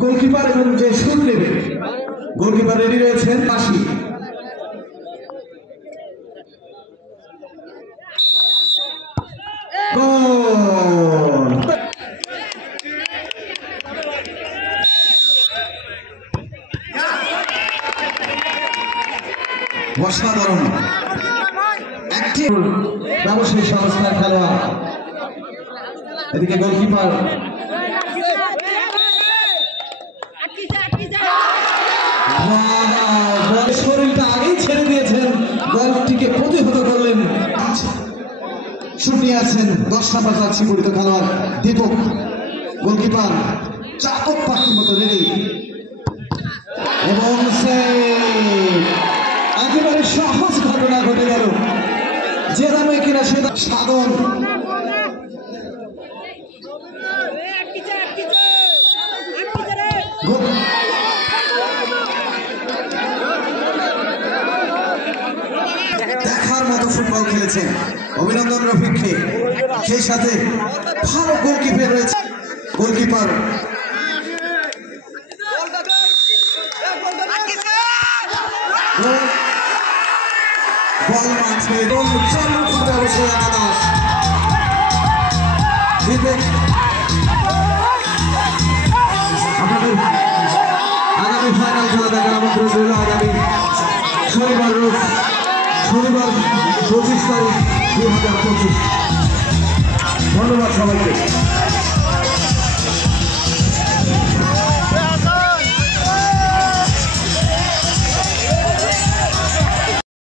Goalkeeper এবং যে shoot নেবে গোলকিপার রেডি রয়েছেন পাশি অসাধারণ ব্যবসায়ী সংস্থার খেলোয়াড় এদিকে গোলকিপার শরীরটা আগেই ছেড়ে দিয়েছেন বলটিকে প্রতিহত করলেন শুটিয়ে আছেন 10 নম্বর জার্সি পরিহিত খেলোয়াড় দীপক গোলকিপার চাতক পাখির মতো রেডি এবং একেবারে সহজ ঘটনা ঘটে গেল যে দামে কিনা সে সাধন দেখার মতো ফুটবল খেলেছেন অভিনন্দন রফিককে সেই সাথে ভালো গোলকিপার রয়েছে গোলকিপার বল মাঠে আগামী ফাইনাল খেলা দেখার আমন্ত্রণ রইল আগামী শনিবার 25 তারিখ 2025। ধন্যবাদ সবাইকে।